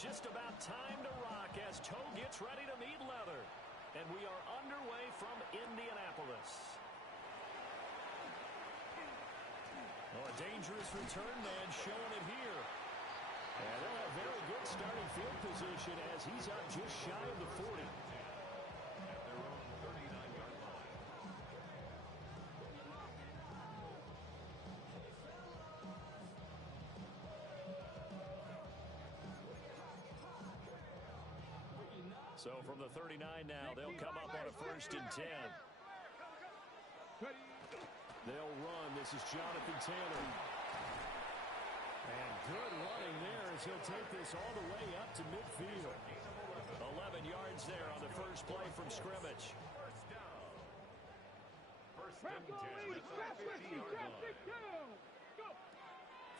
just about time to rock as toe gets ready to meet leather. And we are underway from Indianapolis. Oh, a dangerous return man showing it here. And they'll have very good starting field position as he's up just shy of the 40. At their own 39-yard line. So from the 39 now, they'll come up on a 1st and 10. They'll run. This is Jonathan Taylor. And good running there as he'll take this all the way up to midfield. 11 yards there on the first play from scrimmage. First down. First and 10 at the 50-yard line.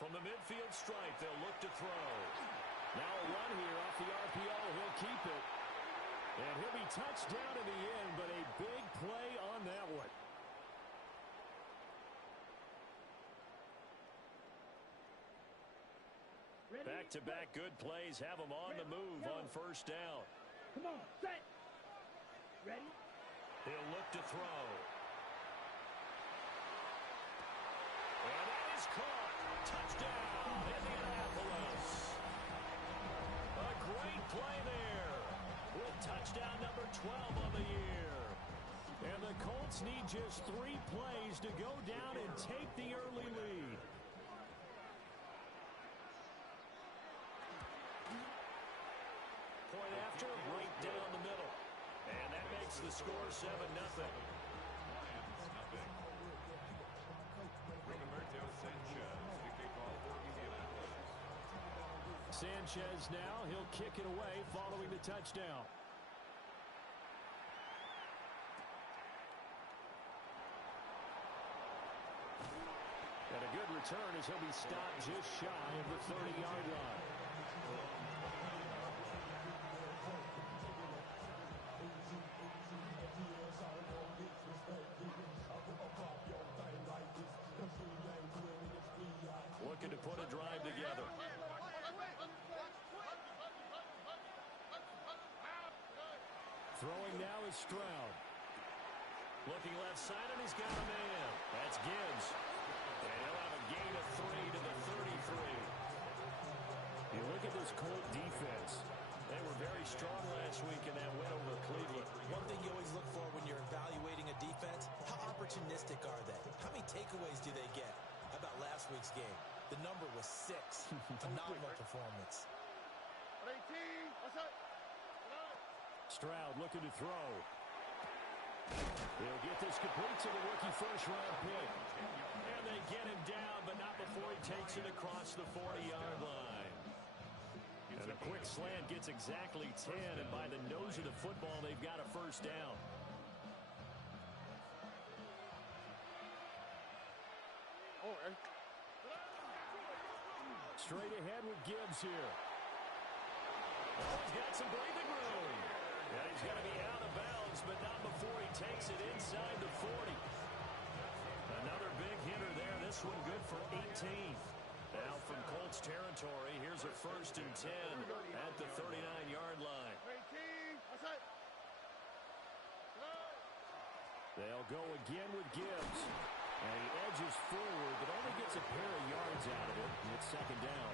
From the midfield stripe, they'll look to throw. Now a run here off the RPO. He'll keep it. And he'll be touched down in the end, but a big play on that one. Back-to-back good plays have them on the move on first down. Come on, set. Ready? He'll look to throw. And that is caught. Touchdown, Indianapolis. A great play there with touchdown number 12 on the year. And the Colts need just 3 plays to go down and take the early lead. Point after, right down the middle. And that makes the score 7-0. Rigoberto Sanchez, the kickoff for Indianapolis. Sanchez now, he'll kick it away following the touchdown. And a good return as he'll be stopped just shy of the 30-yard line. Looking to put a drive together. Throwing now is Stroud. Looking left side, and he's got a man. That's Gibbs. And he'll have a gain of 3 to the 33. You look at this Colt defense. They were very strong last week in that win over Cleveland. One thing you always look for when you're evaluating a defense, how opportunistic are they? How many takeaways do they get? How about last week's game? The number was 6. Phenomenal performance. Stroud looking to throw. He'll get this complete to the rookie first-round pick. And they get him down, but not before he takes it across the 40-yard line. And a quick slant gets exactly 10, and by the nose of the football, they've got a first down. Straight ahead with Gibbs here. Oh, he's got some breathing room. And he's going to be out of bounds, but not before he takes it inside the 40. Another big hitter there. This one good for 18. Now from Colts territory, here's a 1st and 10 at the 39-yard line. They'll go again with Gibbs. And he edges forward, but only gets a pair of yards out of it. And it's 2nd down.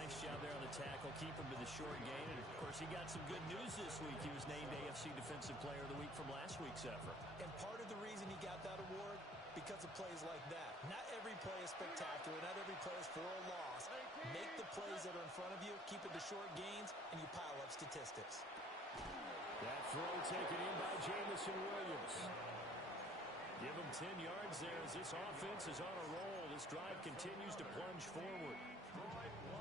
Nice job there on the tackle. Keep him to the short gain. And, of course, he got some good news this week. He was named AFC Defensive Player of the Week from last week's effort. And part of the reason he got that award, because of plays like that. Not every play is spectacular. Not every play is for a loss. Make the plays that are in front of you, keep it to short gains, and you pile up statistics. That throw taken in by Jamison Williams. Give him 10 yards there as this offense is on a roll. This drive continues to plunge forward.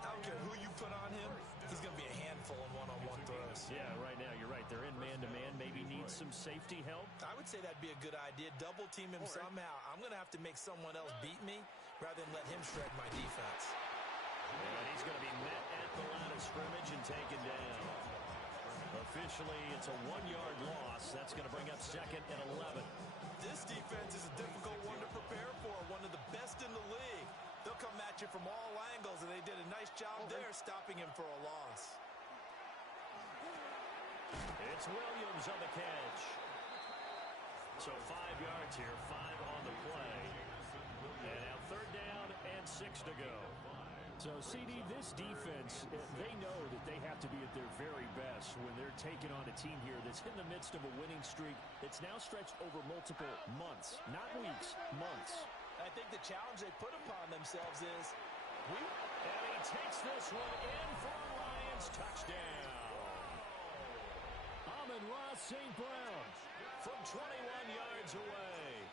I don't care who you put on him. He's going to be a handful in one-on-one throws. Yeah, right now you're right. They're in man-to-man. Maybe need some safety help. I would say that'd be a good idea. Double team him somehow. I'm going to have to make someone else beat me rather than let him shred my defense. And he's going to be met at the line of scrimmage and taken down. Officially, it's a 1-yard loss. That's going to bring up 2nd and 11. This defense is a difficult one to prepare for, one of the best in the league. They'll come at you from all angles, and they did a nice job there stopping him for a loss. It's Williams on the catch. So 5 yards here, 5 on the play. And now 3rd down and 6 to go. So, CD, this defense, they know that they have to be at their very best when they're taking on a team here that's in the midst of a winning streak that's now stretched over multiple months, not weeks, months. I think the challenge they put upon themselves is, and he takes this one in for a Lions touchdown. Amon-Ra St. Brown from 21 yards away.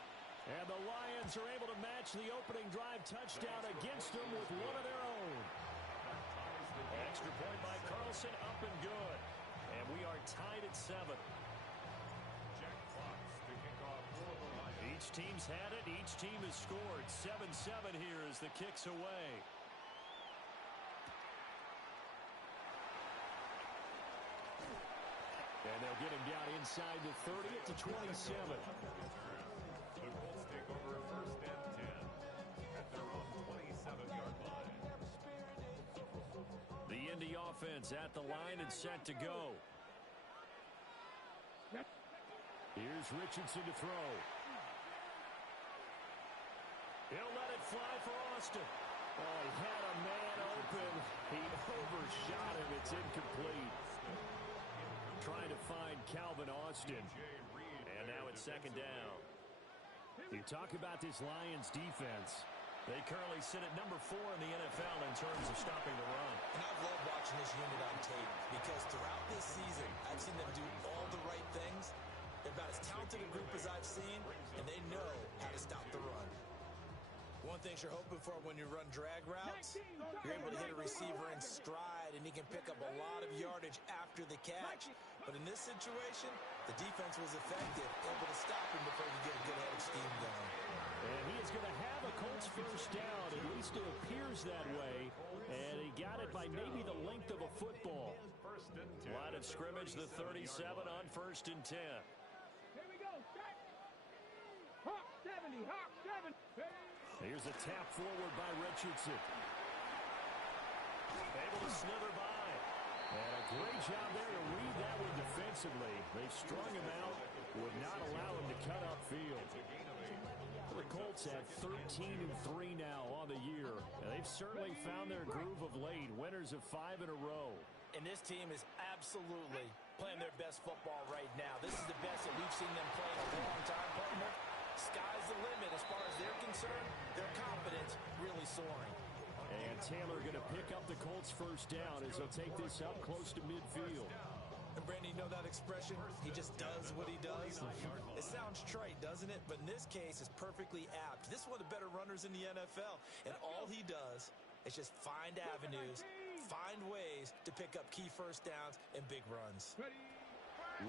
And the Lions are able to match the opening drive touchdown against them with one of their own. Extra point by Carlson, up and good. And we are tied at 7. Jack Fox to kick off for the Lions. Each team's had it. Each team has scored. 7-7 here as the kick's away. And they'll get him down inside the 30 at the 27. The Colts take over 1st and 10 at their own 27-yard line. The Indy offense at the line and set to go. Here's Richardson to throw. He'll let it fly for Austin. Oh, he had a man open. He overshot him. It's incomplete. Trying to find Calvin Austin. And now it's 2nd down. You talk about this Lions defense. They currently sit at number 4 in the NFL in terms of stopping the run. and I've loved watching this unit on tape because throughout this season, I've seen them do all the right things. They're about as talented a group as I've seen, and they know how to stop the run. One thing you're hoping for when you run drag routes, you're able to hit a receiver in stride, and he can pick up a lot of yardage after the catch. But in this situation, the defense was effective, able to stop him before you get a good head of steam going. And he is going to have a Colts first down. At least it appears that way. And he got it by maybe the length of a football. Line of scrimmage, the 37 on 1st and 10. Here we go. Set. Hawk 70. Hawk 7. Here's a tap forward by Richardson. Able to slither by. And a great job there to read that one defensively. They strung him out, would not allow him to cut upfield. The Colts have 13-3 now on the year. And they've certainly found their groove of late. Winners of 5 in a row. And this team is absolutely playing their best football right now. This is the best that we've seen them play in a long time, partner. Sky's the limit as far as they're concerned. Their confidence really soaring. And Taylor going to pick up the Colts first down as he'll take this up close to midfield. And Brandon, you know that expression? He just does what he does. It sounds trite, doesn't it? But in this case, it's perfectly apt. This is one of the better runners in the NFL. And all he does is just find avenues, find ways to pick up key first downs and big runs.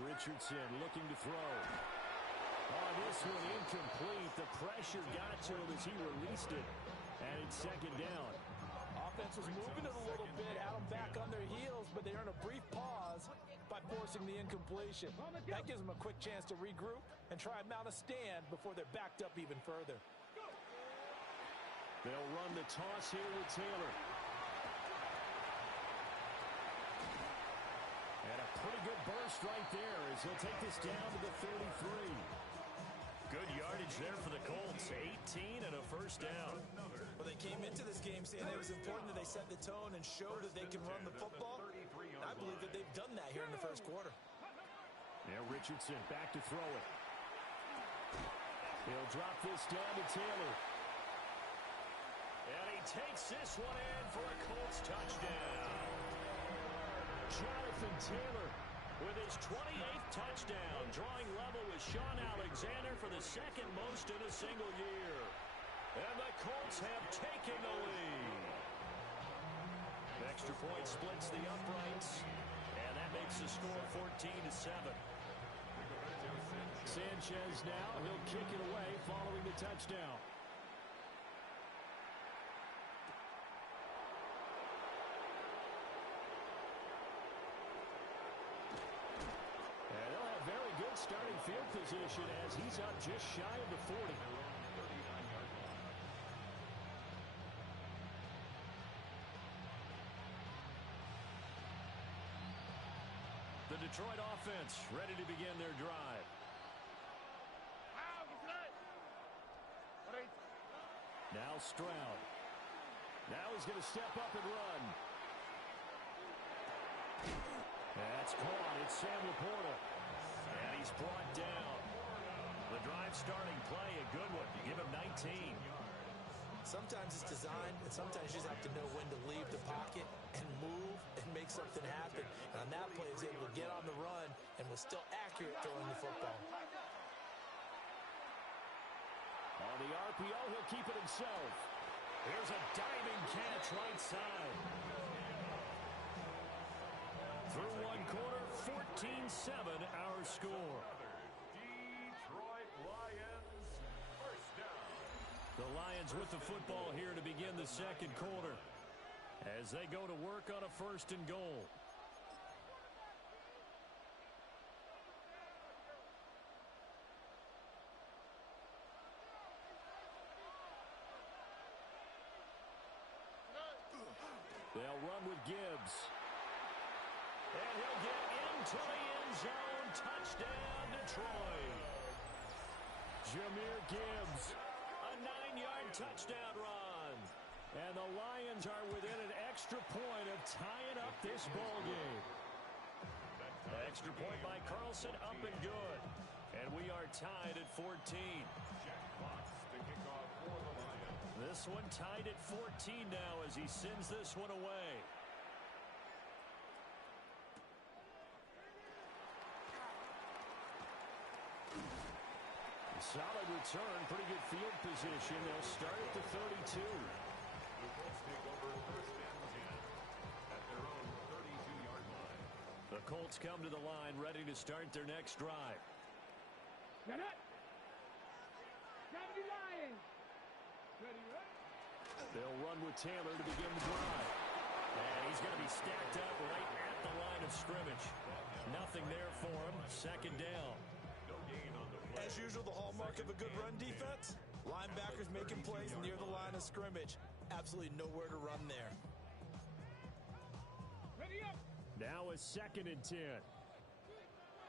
Richardson looking to throw. Oh, this one incomplete. The pressure got to him as he released it. And it's 2nd down. Offense was moving it a little bit, had them back on their heels, but they earn a brief pause by forcing the incompletion. That gives them a quick chance to regroup and try and mount a stand before they're backed up even further. They'll run the toss here with Taylor. And a pretty good burst right there as he'll take this down to the 33. Good yardage there for the Colts. 18 and a first down. Well, they came into this game saying it was important that they set the tone and show that they can run the football. And I believe that they've done that here in the first quarter. Now Richardson back to throw it. He'll drop this down to Taylor. And he takes this one in for a Colts touchdown. Jonathan Taylor with his 28th touchdown, drawing level with Sean Alexander for the 2nd most in a single year. And the Colts have taken the lead. Extra point splits the uprights, and that makes the score 14-7. Sanchez now, he'll kick it away following the touchdown. And they'll have very good starting field position as he's up just shy of the 40. Detroit offense ready to begin their drive. Now Stroud. Now he's going to step up and run. That's caught. It's Sam Laporta. And he's brought down. The drive starting play, a good one. Give him 19. Sometimes it's designed, and sometimes you just have to know when to leave the pocket and move and make something happen. And on that play, he was able to get on the run and was still accurate throwing the football. On the RPO, he'll keep it himself. Here's a diving catch right side. Through one quarter, 14-7 our score. Detroit Lions, first down. The Lions with the football here to begin the second quarter as they go to work on a first and goal. They'll run with Gibbs. And he'll get into the end zone. Touchdown, Detroit. Jahmyr Gibbs, a 9-yard touchdown run. And the Lions are within an extra point of tying up this ball game. Extra point by Carlson, up and good. And we are tied at 14. Jack Fox to kick off for the Lions. This one tied at 14 now as he sends this one away. Solid return, pretty good field position. They'll start at the 32. The Colts take over first and 10 at their own 32-yard line. The Colts come to the line ready to start their next drive. Get it. 70 Lions. Ready, right? They'll run with Taylor to begin the drive. And he's going to be stacked up right at the line of scrimmage. Nothing there for him. Second down. No gain on the play. As usual, the hallmark of a good run defense, linebackers making plays near the line of scrimmage. Absolutely nowhere to run there. Ready up. Now a second and 10.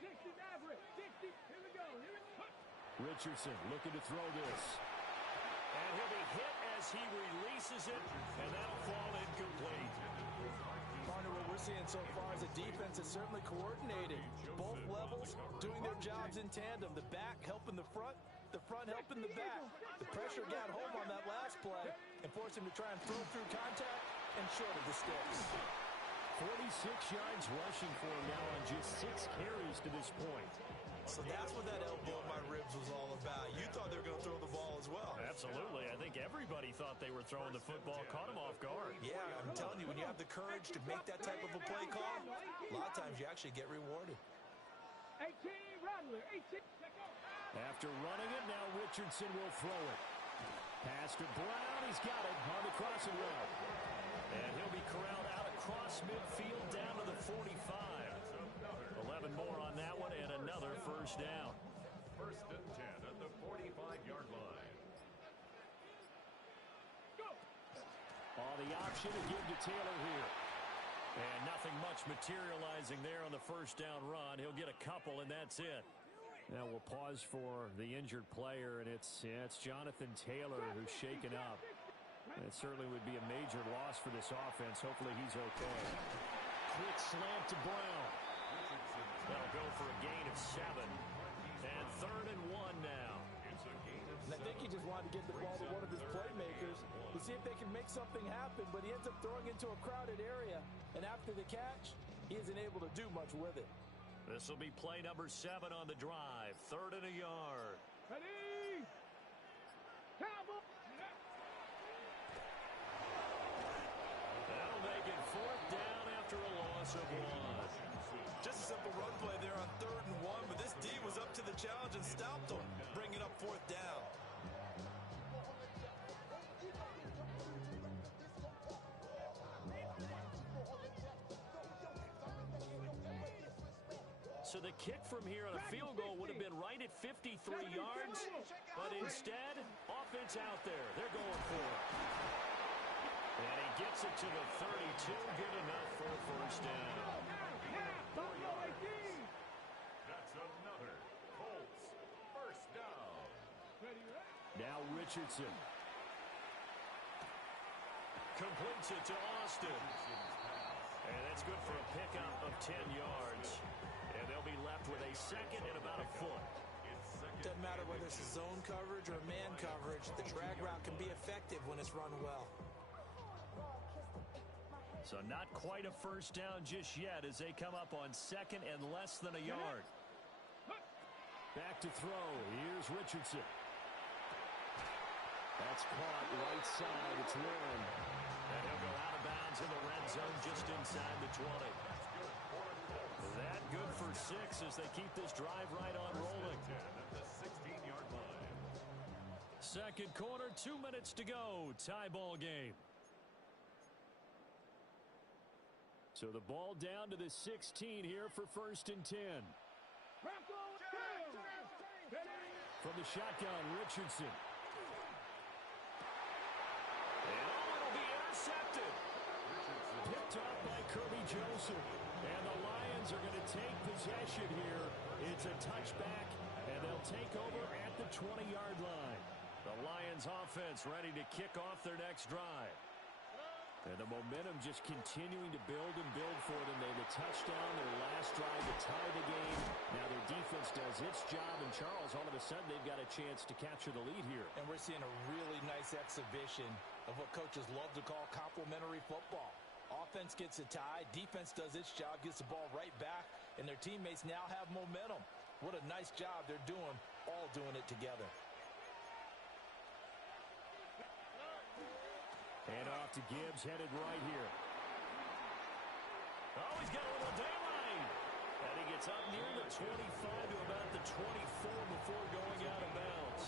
60 Maverick. 60. Here we go. Here it comes. Richardson looking to throw this. And he'll be hit as he releases it, and that'll fall incomplete. Partner, what we're seeing so far is a defense that's certainly coordinated. Both levels doing their jobs in tandem. The back helping the front helping the back. The pressure got home on that last play and forced him to try and throw through contact and short of the sticks. 46 yards rushing for him now on just 6 carries to this point. So that's what that elbow in my ribs was all about. You thought they were going to throw the ball as well. Absolutely. I think everybody thought they were throwing the football, caught him off guard. Yeah, I'm telling you, when you have the courage to make that type of a play call, a lot of times you actually get rewarded. 18 Rattler. 18. After running it, now Richardson will throw it. Pass to Brown. He's got it on the crossing route. And he'll be corralled out across midfield down to the 45. 11 more on that one and another first down. First and 10 at the 45-yard line. Go. On the option to give to Taylor here. And nothing much materializing there on the first down run. He'll get a couple, and that's it. Now we'll pause for the injured player, and it's Jonathan Taylor who's shaken up. It certainly would be a major loss for this offense. Hopefully he's okay. Quick slant to Brown. That'll go for a gain of 7. And 3rd and 1 now. And I think he just wanted to get the ball to one of his playmakers to see if they can make something happen, but he ends up throwing into a crowded area, and after the catch, he isn't able to do much with it. This will be play number 7 on the drive. 3rd and a yard. Ready. Cowboy. That'll make it 4th down after a loss of 1. Just a simple run play there on 3rd and 1, but this D was up to the challenge and stopped him, bringing up 4th down. So the kick from here on a field goal would have been right at 53 yards, but instead, offense out there. They're going for it. And he gets it to the 32, good enough for a first down. Buffalo 18. Now Richardson. Completes it to Austin. And that's good for a pickup of 10 yards. And they'll be left with a second and about a foot. Doesn't matter whether it's a zone coverage or man coverage. The drag route can be effective when it's run well. So not quite a first down just yet as they come up on second and less than a yard. Back to throw. Here's Richardson. That's caught right side. It's Warren. And he'll go out of bounds in the red zone just inside the 20. That good for 6 as they keep this drive right on rolling. At the 16-yard line. Second quarter, 2 minutes to go. Tie ball game. So the ball down to the 16 here for 1st and 10. From the shotgun, Richardson. And it'll be intercepted. Picked off by Kirby Joseph. And the Lions are going to take possession here. It's a touchback, and they'll take over at the 20-yard line. The Lions offense ready to kick off their next drive. And the momentum just continuing to build and build for them. They had a touchdown their last drive to tie the game. Now their defense does its job, and Charles, all of a sudden, they've got a chance to capture the lead here. And we're seeing a really nice exhibition of what coaches love to call complementary football. Offense gets a tie, defense does its job, gets the ball right back, and their teammates now have momentum. What a nice job they're doing, all doing it together. And off to Gibbs, headed right here. Oh, he's got a little daylight. And he gets up near the 25 to about the 24 before going out of bounds.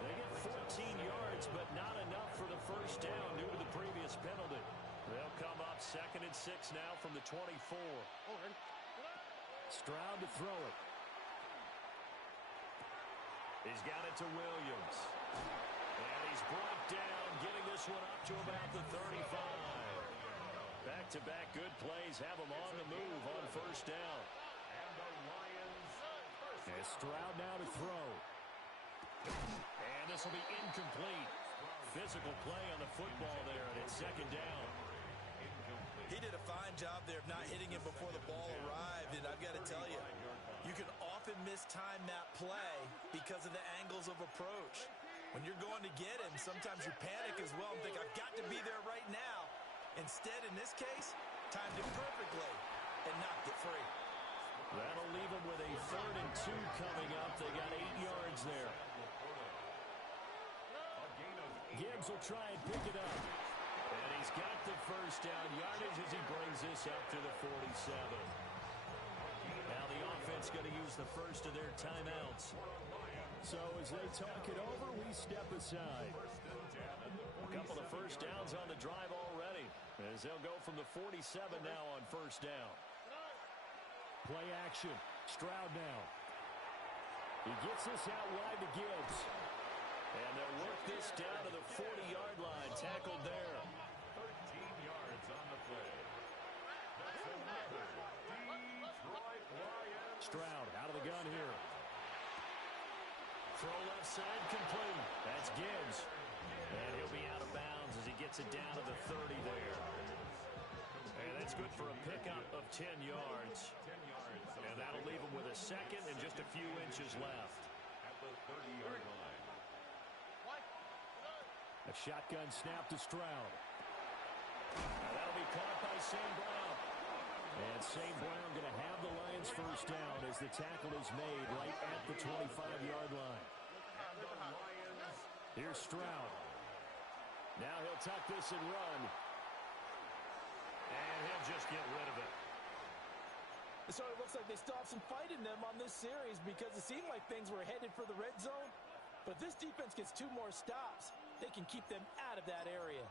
They get 14 yards, but not enough for the first down due to the previous penalty. They'll come up 2nd and 6 now from the 24. Stroud to throw it. He's got it to Williams. And he's brought down, getting this one up to about the 35. Back-to-back good plays have him on the move on first down. And the Lions. And Stroud now to throw. And this will be incomplete. Physical play on the football there, and it's 2nd down. He did a fine job there of not hitting him before the ball arrived, and I've got to tell you, you can often mistime that play because of the angles of approach. When you're going to get him, sometimes you panic as well and think, I've got to be there right now. Instead, in this case, timed it perfectly and knocked it free. That'll leave them with a 3rd and 2 coming up. They got 8 yards there. Gibbs will try and pick it up. And he's got the first down yardage as he brings this up to the 47. Now the offense going to use the first of their timeouts. So as they talk it over, we step aside. A couple of first downs on the drive already, as they'll go from the 47 now on first down. Play action. Stroud now. He gets this out wide to Gibbs. And they'll work this down to the 40-yard line. Tackled there. 13 yards on the play. That's another Detroit Lions. Stroud out of the gun here. Throw left side complete. That's Gibbs. And he'll be out of bounds as he gets it down to the 30 there. And that's good for a pickup of 10 yards. 10 yards. And that'll leave him with a second and just a few inches left. At the 30-yard line. A shotgun snap to Stroud. Now that'll be caught by St. Brown. And St. Brown going to have the Lions first down as the tackle is made right at the 25-yard line. Here's Stroud. Now he'll tuck this and run. And he'll just get rid of it. So it looks like they still have some fight in them on this series because it seemed like things were headed for the red zone. But this defense gets 2 more stops. They can keep them out of that area.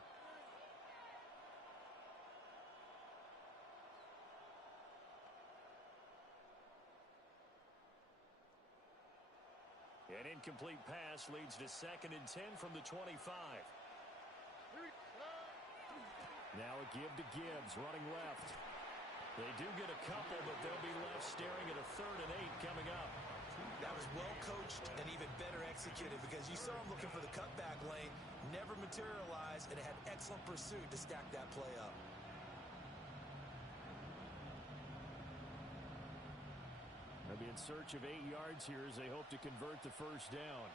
An incomplete pass leads to 2nd and 10 from the 25. Now a give to Gibbs, running left. They do get a couple, but they'll be left staring at a 3rd and 8 coming up. That was well coached and even better executed, because you saw him looking for the cutback lane, never materialized, and had excellent pursuit to stack that play up. They'll be in search of 8 yards here as they hope to convert the first down.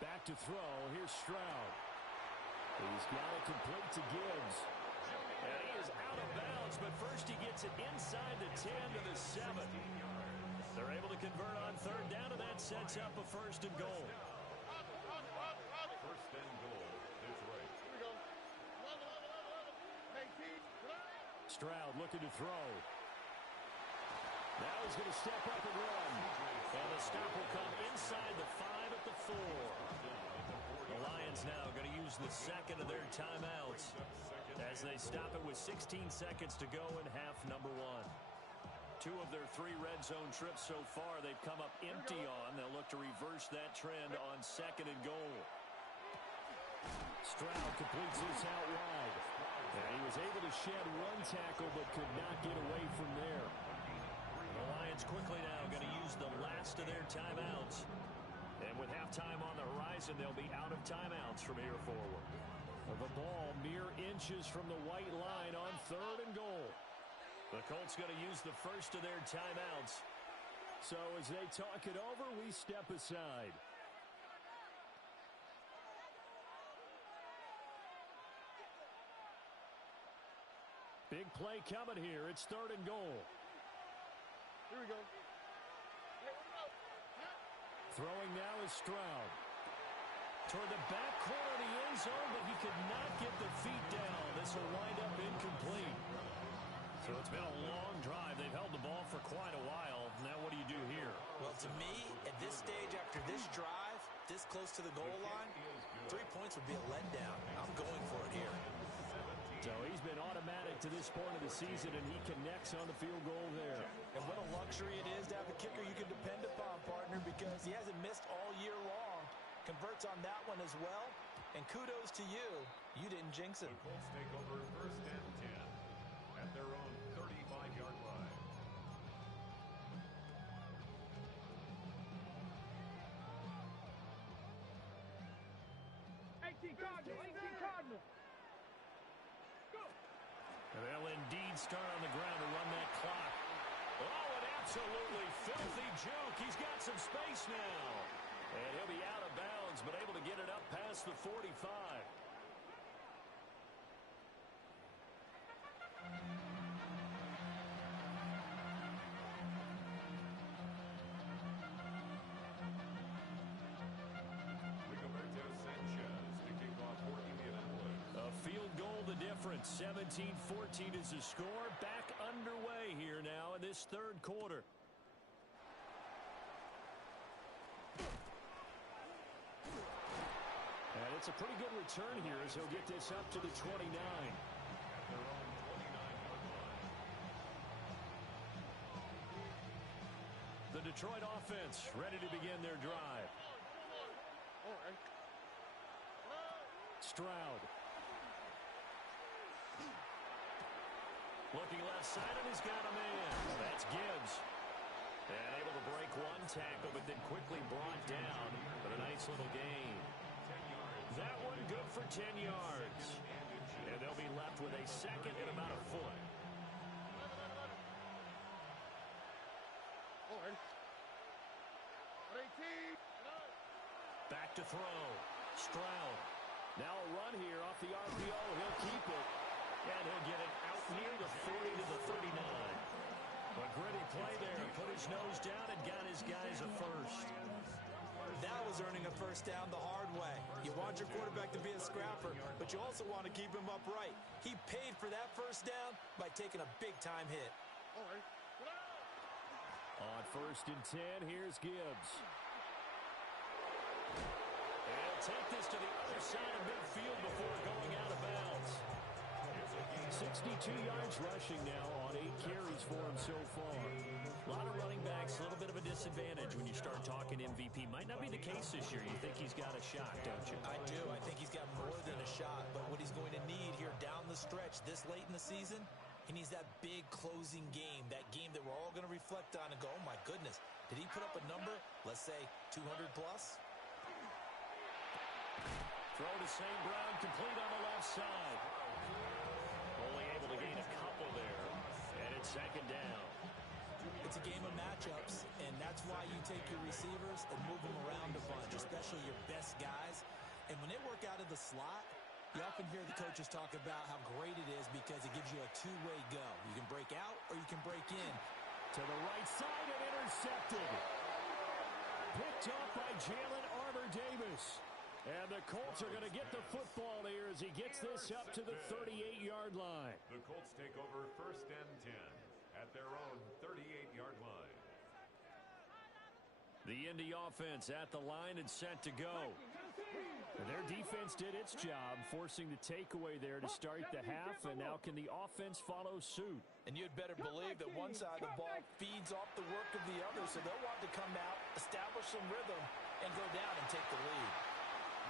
Back to throw. Here's Stroud. He's got it complete to Gibbs. And he is out of bounds, but first he gets it inside the 10 to the 7. They're able to convert on third down, and that sets up a first and goal. First and goal, Detroit. Stroud looking to throw. Now he's going to step up and run. And the stop will come inside the 5 at the 4. The Lions now going to use the second of their timeouts as they stop it with 16 seconds to go in half number 1. 2 of their 3 red zone trips so far they've come up empty on. They'll look to reverse that trend on second and goal. Stroud completes this out wide. And he was able to shed 1 tackle but could not get away from there. The Lions quickly now going to use the last of their timeouts. And with halftime on the horizon, they'll be out of timeouts from here forward. The ball mere inches from the white line on third and goal. The Colts going to use the first of their timeouts. So as they talk it over, we step aside. Big play coming here. It's third and goal. Here we go. Throwing now is Stroud. Toward the back corner of the end zone, but he could not get the feet down. This will wind up incomplete. So it's been a long drive. They've held the ball for quite a while. Now what do you do here? Well, to me, at this stage after this drive, this close to the goal line, 3 points would be a letdown. I'm going for it here. So he's been automatic to this point of the season, and he connects on the field goal there. And what a luxury it is to have a kicker you can depend upon, partner, because he hasn't missed all year long. Converts on that one as well. And kudos to you. You didn't jinx it. The Colts take over first and 10 at their own 35-yard line. Cardinal. They'll indeed start on the ground to run that clock. Oh, an absolutely filthy juke. He's got some space now. And he'll be out of bounds, but able to get it up past the 45. Rigoberto Sanchez to kick off for Indianapolis. A field goal the difference. 17-14 is the score. Back underway here now in this third quarter. And it's a pretty good return here as he'll get this up to the 29. At their own 29-yard line. The Detroit offense ready to begin their drive. Stroud. Looking left side, and he's got a man. That's Gibbs. And able to break 1 tackle, but then quickly brought down. But a nice little gain. That one good for 10 yards. And they'll be left with a second and about a foot. Back to throw. Stroud. Now a run here off the RPO. He'll keep it. And he'll get it out near the 40 to the 39. A gritty play there. Put his nose down and got his guys a first. That was earning a first down the hard way. You want your quarterback to be a scrapper, but you also want to keep him upright. He paid for that first down by taking a big-time hit. On first and 10, here's Gibbs. And take this to the other side of midfield before going out of bounds. 62 yards rushing now on 8 carries for him so far. A lot of running backs, a little bit of a disadvantage when you start talking MVP. Might not be the case this year. You think he's got a shot, don't you? I do. I think he's got more than a shot, but what he's going to need here down the stretch this late in the season He needs that big closing game, that game that we're all going to reflect on and go, oh, my goodness, did he put up a number, let's say, 200 plus? Throw to St. Brown, complete on the left side. Only able to gain a couple there, and it's second down. It's a game of matchups, and that's why you take your receivers and move them around a bunch, especially your best guys. And when they work out of the slot, you often hear the coaches talk about how great it is because it gives you a two-way go. You can break out or you can break in. To the right side and intercepted. Picked up by Jalen Armour-Davis. And the Colts are going to get the football here as he gets this up to the 38-yard line. The Colts take over 1st and 10 at their own 38-yard line. The Indy offense at the line and set to go. And their defense did its job, forcing the takeaway there to start the half, and now can the offense follow suit? And you'd better believe that one side of the ball feeds off the work of the other, so they'll want to come out, establish some rhythm, and go down and take the lead.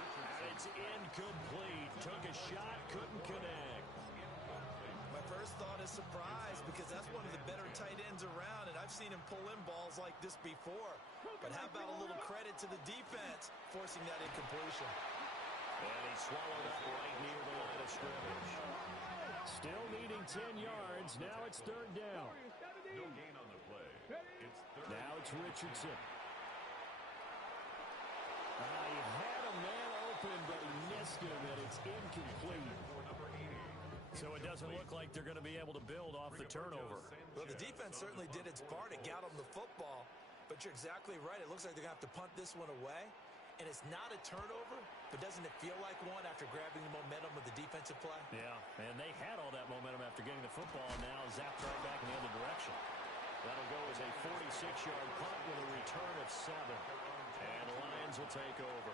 And it's incomplete. Took a shot, couldn't connect. My first thought is surprise because that's one of the better tight ends around, and I've seen him pull in balls like this before. But how about a little credit to the defense forcing that incompletion? And he swallowed up right near the line of scrimmage. Still needing 10 yards. Now it's third down. No gain on the play. It's third. Now it's Richardson. He had a man open, but he missed him, and it's incomplete. So it doesn't look like they're going to be able to build off the turnover. Well, the defense certainly did its part. It got them the football. But you're exactly right. It looks like they're going to have to punt this one away. And it's not a turnover, but doesn't it feel like one after grabbing the momentum with the defensive play? Yeah, and they had all that momentum after getting the football, and now zapped right back in the other direction. That'll go as a 46-yard punt with a return of 7. And the Lions will take over.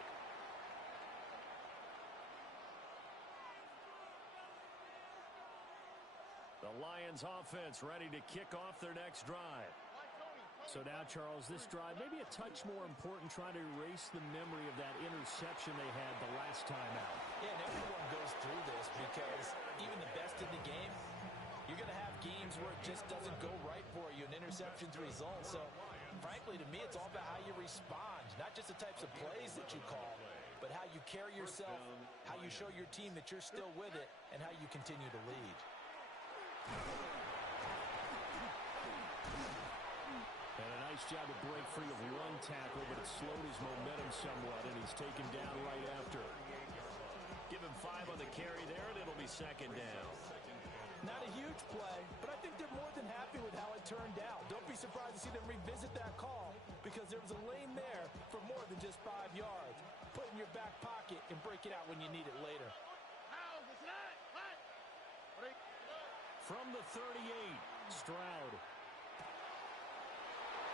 The Lions offense ready to kick off their next drive. So now, Charles, this drive maybe a touch more important, trying to erase the memory of that interception they had the last time out. Yeah, and everyone goes through this because even the best in the game, you're going to have games where it just doesn't go right for you, and interceptions result. So, frankly, to me, it's all about how you respond, not just the types of plays that you call, but how you carry yourself, how you show your team that you're still with it, and how you continue to lead. And a nice job to break free of one tackle, but it slowed his momentum somewhat, and he's taken down right after. Give him 5 on the carry there, and it'll be second down. Not a huge play, but I think they're more than happy with how it turned out. Don't be surprised to see them revisit that call because there was a lane there for more than just 5 yards. Put it in your back pocket and break it out when you need it later. From the 38, Stroud.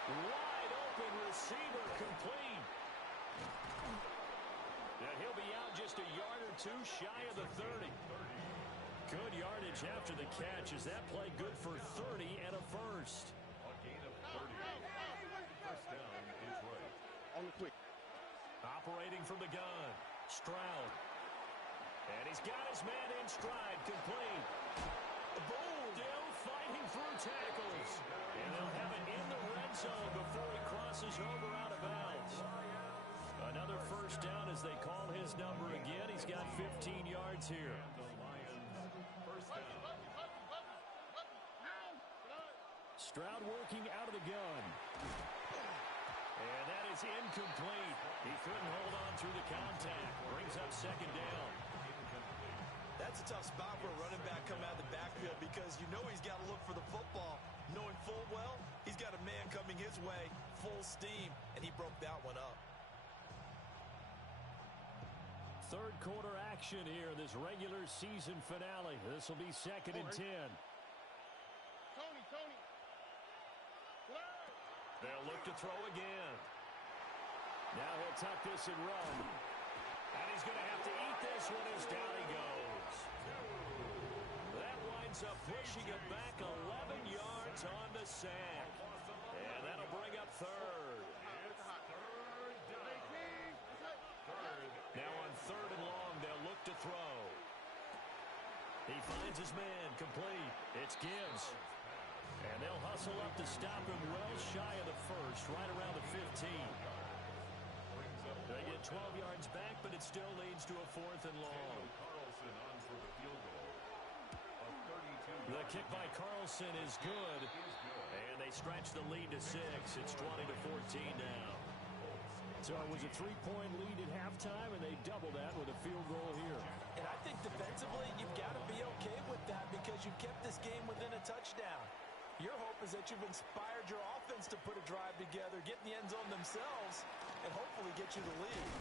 Wide open receiver, complete. And he'll be out just a yard or two shy of the 30. Good yardage after the catch. Is that play good for 30 and a first? A gain of 30. First down, Detroit. On the quick. Operating from the gun, Stroud. And he's got his man in stride, complete. Boom! Still fighting through tackles. And they'll have it in the red zone before he crosses over out of bounds. Another first down as they call his number again. He's got 15 yards here. Stroud working out of the gun. And that is incomplete. He couldn't hold on through the contact. Brings up second down. That's a tough spot for a running back coming out of the backfield because you know he's got to look for the football, knowing full well he's got a man coming his way, full steam, and he broke that one up. Third quarter action here, this regular season finale. This will be second and 10. Tony. They'll look to throw again. Now he'll tuck this and run. And he's going to have to eat this one as down he goes. That winds up pushing him back 11 yards on the sack. And that'll bring up third. Now on third and long, they'll look to throw. He finds his man, complete. It's Gibbs. And they'll hustle up to stop him well shy of the first, right around the 15. They get 12 yards back, but it still leads to a 4th and long. The kick by Carlson is good, and they stretch the lead to 6. It's 20-14 now. So it was a 3-point lead at halftime, and they double that with a field goal here. And I think defensively, you've got to be okay with that because you've kept this game within a touchdown. Your hope is that you've inspired your offense to put a drive together, get in the end zone themselves, and hopefully get you the lead.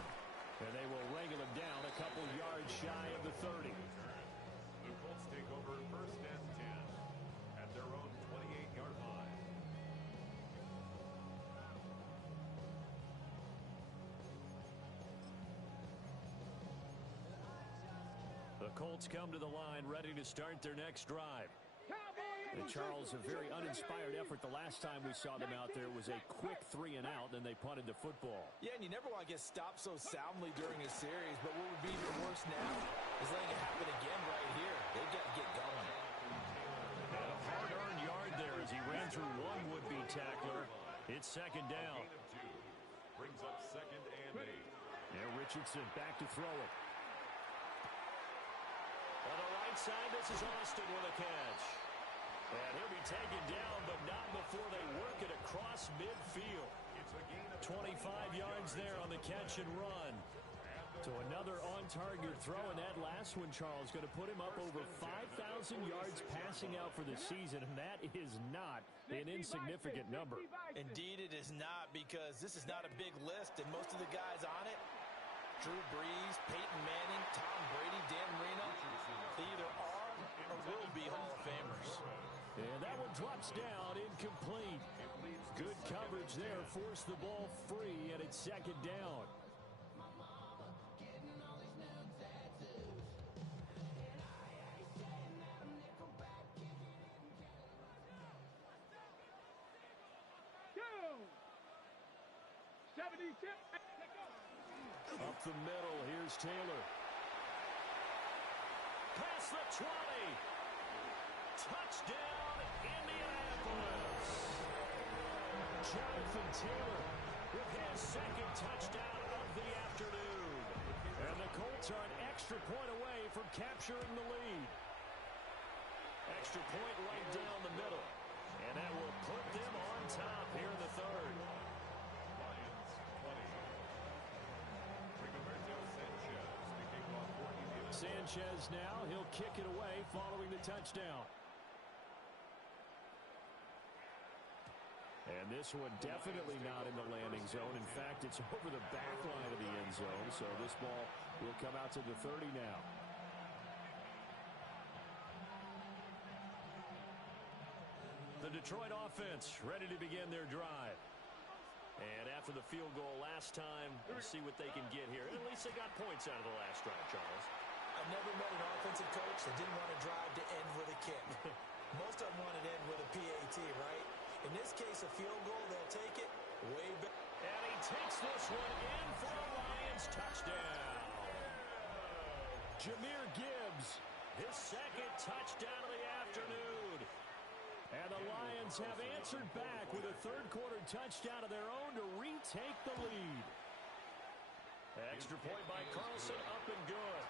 And they will wrangle him down a couple yards shy of the 30. The Colts take over 1st and 10 at their own 28-yard line. The Colts come to the line ready to start their next drive. And Charles, a very uninspired effort the last time we saw them out there was a quick 3 and out, then they punted the football. Yeah, and you never want to get stopped so soundly during a series, but what would be even worse now is letting it happen again right here. They've got to get going. And a hard-earned yard there as he ran through one would-be tackler. It's 2nd down. Gain of 2 brings up 2nd and 8. Now Richardson back to throw it. On the right side, this is Austin with a catch. And he'll be taken down, but not before they work it across midfield. It's a gain of 25 yards there on the catch and run. So another on-target throw, and that last one, Charles, going to put him up over 5,000 yards passing out for the season, and that is not an insignificant number. Indeed, it is not, because this is not a big list, and most of the guys on it, Drew Brees, Peyton Manning, Tom Brady, Dan Marino, they either are or will be Hall of Famers. And that one drops down, incomplete. Good coverage there, forced the ball free, and it's 2nd down. Up the middle, here's Taylor. Past the 20. Touchdown, Indianapolis. Jonathan Taylor with his 2nd touchdown of the afternoon. And the Colts are an extra point away from capturing the lead. Extra point right down the middle. And that will put them on top here in the 3rd. Lions 20. Rigoberto Sanchez to kick off for Indianapolis. Sanchez now, he'll kick it away following the touchdown. And this one definitely not in the landing zone. In fact, it's over the back line of the end zone, so this ball will come out to the 30 now. The Detroit offense ready to begin their drive. And after the field goal last time, we'll see what they can get here. At least they got points out of the last drive, Charles. I've never met an offensive coach that didn't want to drive to end with a kick. Most of them want to end with a PAT, right? In this case, a field goal, they'll take it way back. And he takes this one in for a Lions touchdown. Jahmyr Gibbs, his 2nd touchdown of the afternoon. And the Lions have answered back with a 3rd-quarter touchdown of their own to retake the lead. Extra point by Carlson, up and good.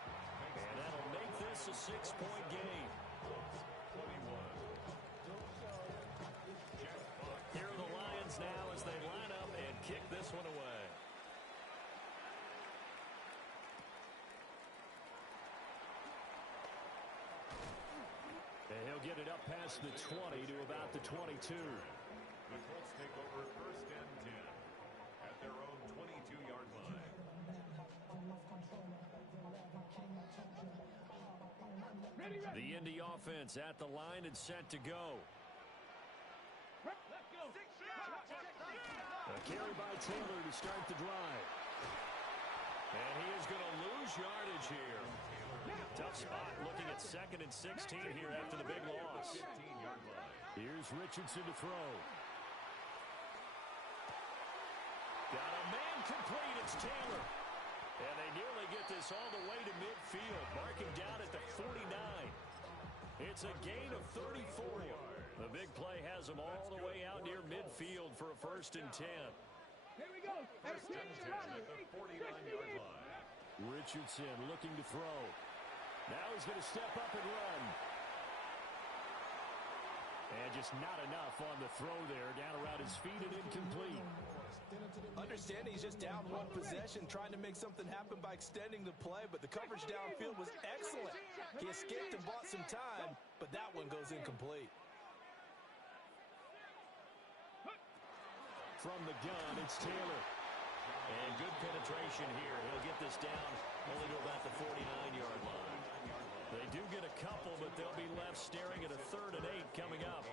And that'll make this a 6-point game. 21. Here are the Lions now as they line up and kick this one away. And he'll get it up past the 20 to about the 22. The Colts take over 1st and 10 at their own 22-yard line. The Indy offense at the line and set to go. A carry by Taylor to start the drive. And he is going to lose yardage here. Tough spot looking at 2nd and 16 here after the big loss. 15-yard line. Here's Richardson to throw. Got a man complete. It's Taylor. And they nearly get this all the way to midfield. Marking down at the 49. It's a gain of 34. The big play has them all the way out near midfield for a 1st and 10. Here we go. First and 10 at the 49-yard line. Richardson looking to throw. Now he's going to step up and run. And just not enough on the throw there. Down around his feet and incomplete. Understanding he's just down one possession, trying to make something happen by extending the play, but the coverage downfield was excellent. He escaped and bought some time, but that one goes incomplete. From the gun, it's Taylor. And good penetration here. He'll get this down only to about the 49-yard line. They do get a couple, but they'll be left staring at a 3rd and 8 coming up.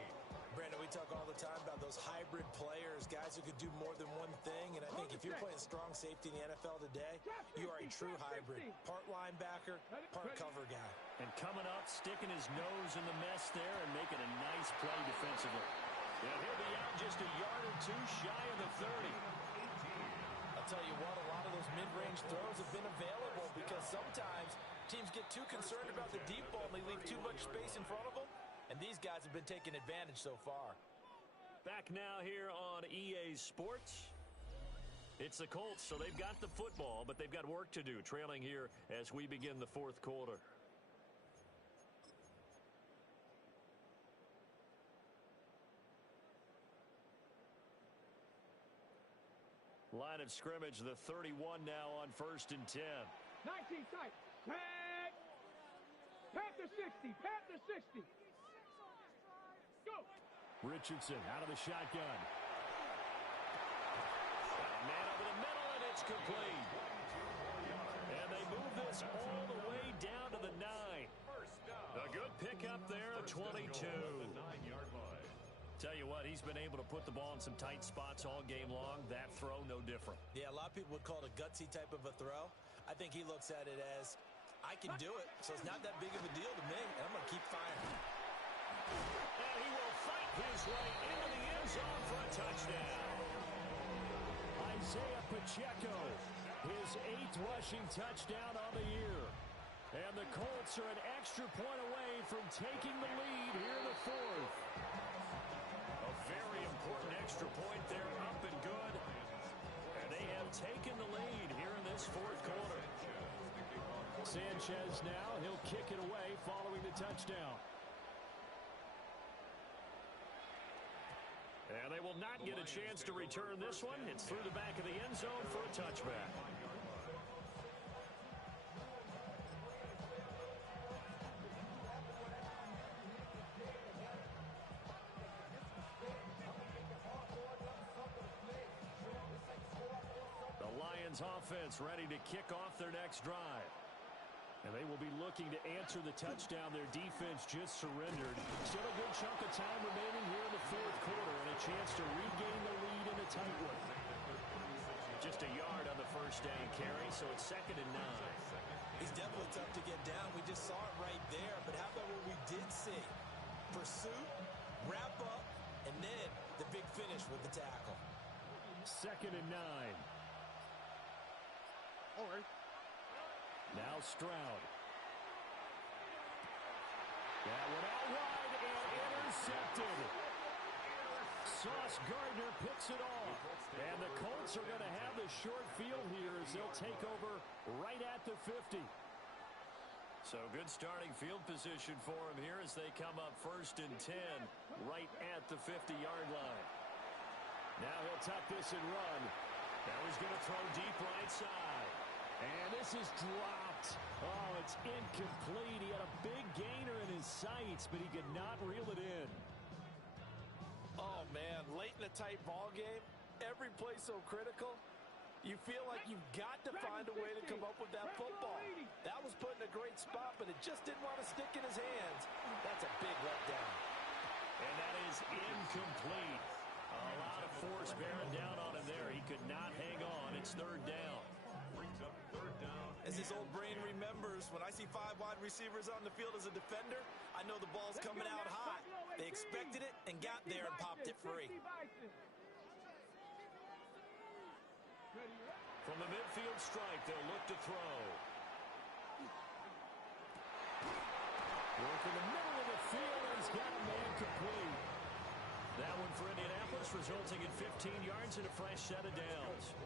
Brandon, we talk all the time about those hybrid players, guys who could do more than one thing, and I think if you're playing strong safety in the NFL today, you are a true hybrid. Part linebacker, part cover guy. And coming up, sticking his nose in the mess there and making a nice play defensively. And he'll be out just a yard or two shy of the 30. I'll tell you what, a lot of those mid-range throws have been available because sometimes teams get too concerned about the deep ball and they leave too much space in front of them. And these guys have been taking advantage so far. Back now here on EA Sports. It's the Colts, so they've got the football, but they've got work to do, trailing here as we begin the 4th quarter. Line of scrimmage, the 31 now on 1st and 10. 19 tight. Tag. Panther 60. Panther 60. Go. Richardson out of the shotgun. Man over the middle, and it's complete. And they move this all the way down to the 9. A good pickup there of 22. Tell you what, he's been able to put the ball in some tight spots all game long. That throw, no different. Yeah, a lot of people would call it a gutsy type of a throw. I think he looks at it as, I can do it, so it's not that big of a deal to me, and I'm going to keep firing. And he will fight his way into the end zone for a touchdown. Isaiah Pacheco, his 8th rushing touchdown on the year. And the Colts are an extra point away from taking the lead here in the 4th. A very important extra point there, up and good. And they have taken the lead here in this 4th quarter. Sanchez now, he'll kick it away following the touchdown. And they will not get a chance to return this one. It's through the back of the end zone for a touchback. The Lions offense ready to kick off their next drive. And they will be looking to answer the touchdown their defense just surrendered. Still a good chunk of time remaining here in the 4th quarter and a chance to regain the lead in a tight one. Just a yard on the first down carry, so it's 2nd and 9. He's definitely tough to get down. We just saw it right there. But how about what we did see? Pursuit, wrap up, and then the big finish with the tackle. 2nd and 9. All right. Now Stroud. That one out wide and intercepted. Sauce Gardner picks it off. And the Colts are going to have the short field here as they'll take over right at the 50. So good starting field position for him here as they come up 1st and 10 right at the 50-yard line. Now he'll tuck this and run. Now he's going to throw deep right side. And this is dropped. Oh, it's incomplete. He had a big gainer in his sights, but he could not reel it in. Oh, man, late in a tight ball game, every play so critical. You feel like you've got to find a way to come up with that football. That was put in a great spot, but it just didn't want to stick in his hands. That's a big letdown. And that is incomplete. A lot of force bearing down on him there. He could not hang on. It's 3rd down. As his old brain remembers, when I see 5 wide receivers on the field as a defender, I know the ball's coming out hot. They expected it and got there and popped it free. From the midfield strike, they'll look to throw. Work in the middle of the he's got a man complete. That one for Indianapolis, resulting in 15 yards and a fresh set of downs.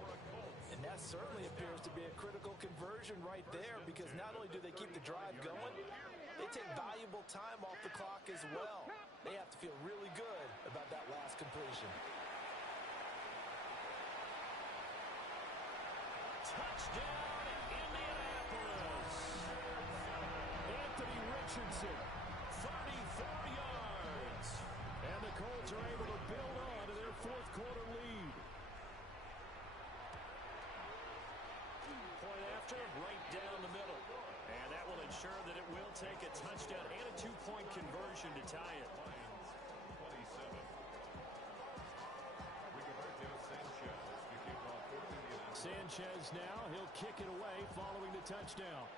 And that certainly appears to be a critical conversion right there, because not only do they keep the drive going, they take valuable time off the clock as well. They have to feel really good about that last completion. Touchdown, Indianapolis. Anthony Richardson, 34 yards. And the Colts are able to build on to their fourth quarter lead. Point after, right down the middle. And that will ensure that it will take a touchdown and a two-point conversion to tie it. 27. Rigoberto Sanchez to kick off for Indianapolis. Sanchez now, he'll kick it away following the touchdown.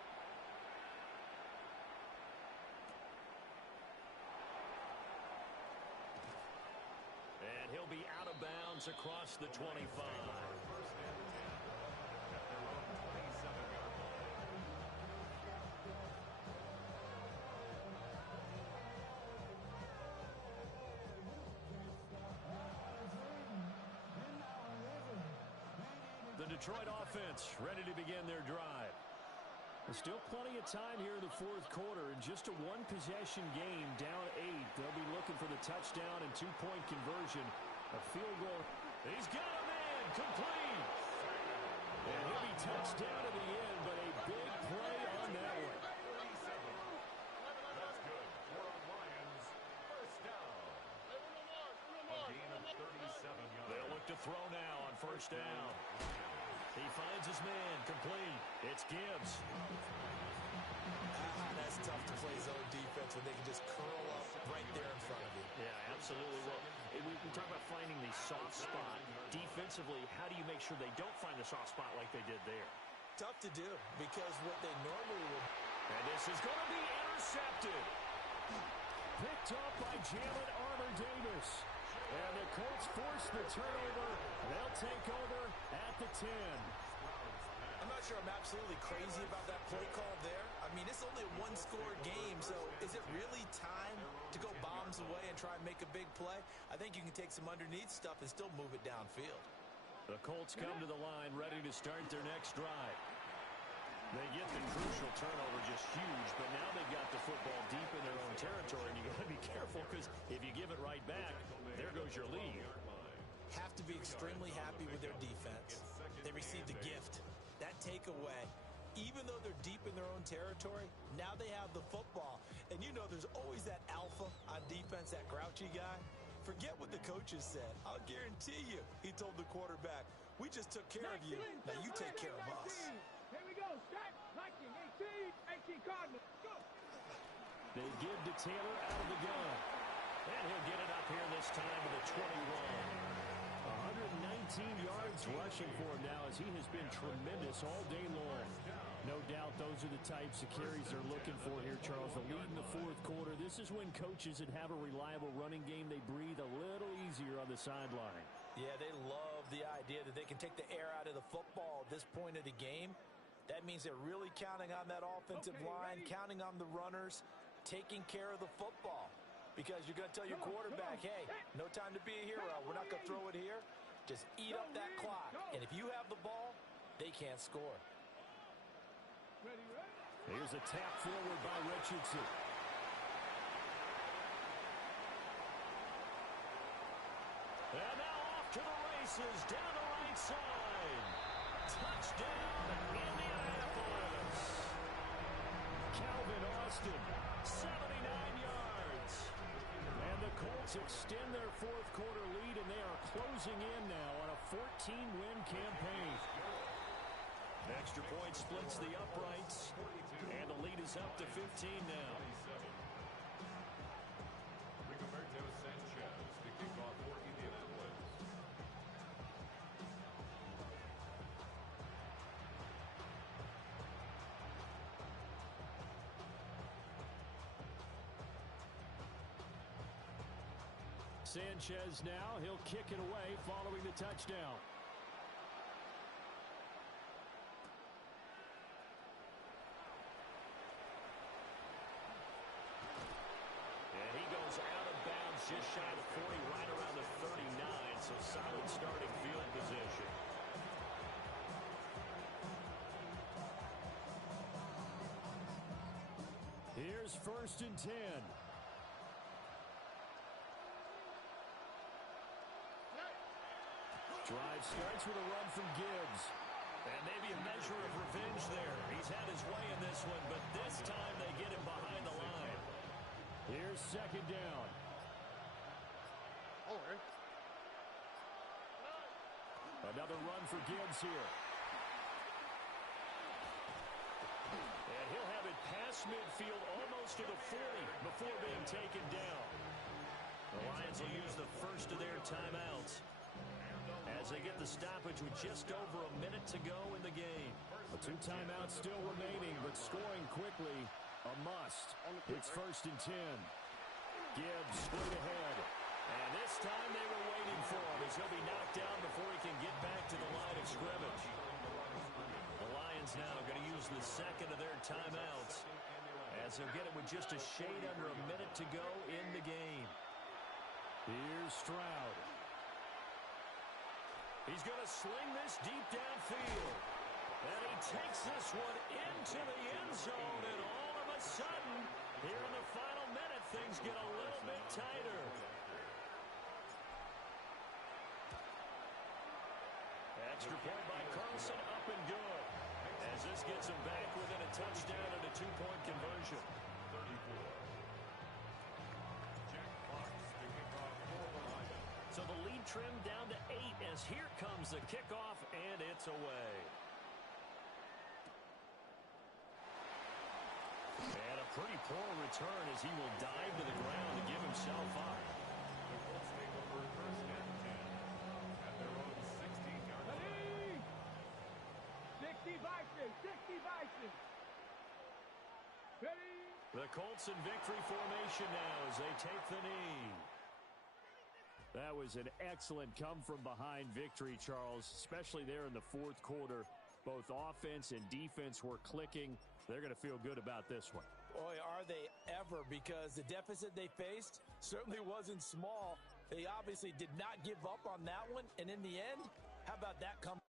And he'll be out of bounds across the 25. First and 10 at their own 27-yard line. The Detroit offense ready to begin their drive. There's still plenty of time here in the fourth quarter, and just a one-possession game, down 8. They'll be looking for the touchdown and two-point conversion. A field goal. He's got a man complete. And he'll be touched down at the end, but a big play on that one. 37. That's good for a Lions first down. A gain of 37 yards. They'll look to throw now on first down. He finds his man complete. It's Gibbs. That's tough to play zone defense when they can just curl up right there in front of you. Yeah, absolutely. Well, we talk about finding the soft spot. Defensively, how do you make sure they don't find the soft spot like they did there? Tough to do, because what they normally would... And this is going to be intercepted. Picked up by Jalen Armour-Davis. And the Colts force the turnover. They'll take over at the 10. I'm not sure I'm absolutely crazy about that play call there. I mean, it's only a one-score game, so is it really time to go bombs away and try and make a big play? I think you can take some underneath stuff and still move it downfield. The Colts come to the line ready to start their next drive. They get the crucial turnover, just huge, but now they've got the football deep in their own territory, and you got to be careful, because if you give it right back, there goes your lead. Have to be extremely happy with their defense. They received a gift. That takeaway, even though they're deep in their own territory, now they have the football. And you know there's always that alpha on defense, that grouchy guy. Forget what the coaches said. I'll guarantee you, he told the quarterback, we just took care of you. Now you take care of us. Here we go. Start. Liking 18. 18 Cardinals. Go. They give to Taylor out of the gun. And he'll get it up here this time to the 21. 119 yards rushing for him now, as he has been tremendous all day long. No doubt those are the types of carries they're looking for here, Charles. The lead in the fourth quarter. This is when coaches that have a reliable running game, they breathe a little easier on the sideline. Yeah, they love the idea that they can take the air out of the football at this point of the game. That means they're really counting on that offensive line, counting on the runners, taking care of the football. Because you're going to tell your quarterback, hey, no time to be a hero. We're not going to throw it here. Just eat up that clock. And if you have the ball, they can't score. Here's a tap forward by Richardson. And now off to the races, down the right side. Touchdown, Indianapolis. Calvin Austin, 79 yards. And the Colts extend their fourth quarter lead, and they are closing in now on a 14-win campaign. Extra point splits the uprights, and the lead is up to 15 now. Rigoberto Sanchez to kick off for Indianapolis. Sanchez now, he'll kick it away following the touchdown. And he goes a solid starting field position. Here's 1st and 10. Drive starts with a run from Gibbs. And maybe a measure of revenge there. He's had his way in this one, but this time they get him behind the line. Here's 2nd down. Another run for Gibbs here. And he'll have it past midfield almost to the 40 before being taken down. The Lions will use the first of their timeouts as they get the stoppage with just over a minute to go in the game. 2 timeouts still remaining, but scoring quickly, a must. It's 1st and 10. Gibbs straight ahead. And this time they were waiting for him as he'll be knocked down before he can get back to the line of scrimmage. The Lions now going to use the second of their timeouts as they'll get it with just a shade under a minute to go in the game. Here's Stroud. He's going to sling this deep downfield. And he takes this one into the end zone. And all of a sudden, here in the final minute, things get a little bit tighter. Extra point by Carlson, up and good. As this gets him back within a touchdown and a 2-point conversion. 34. Jack Fox to kick off for the Lions. So the lead trimmed down to 8 as here comes the kickoff, and it's away. And a pretty poor return as he will dive to the ground to give himself up. The Colts take over 1st and 10 at their own 16-yard line. 60 Vikings, 60 Vikings. Ready? The Colts in victory formation now as they take the knee. That was an excellent come-from-behind victory, Charles, especially there in the 4th quarter. Both offense and defense were clicking. They're going to feel good about this one. Boy, are they ever, because the deficit they faced certainly wasn't small. They obviously did not give up on that one, and in the end, how about that come?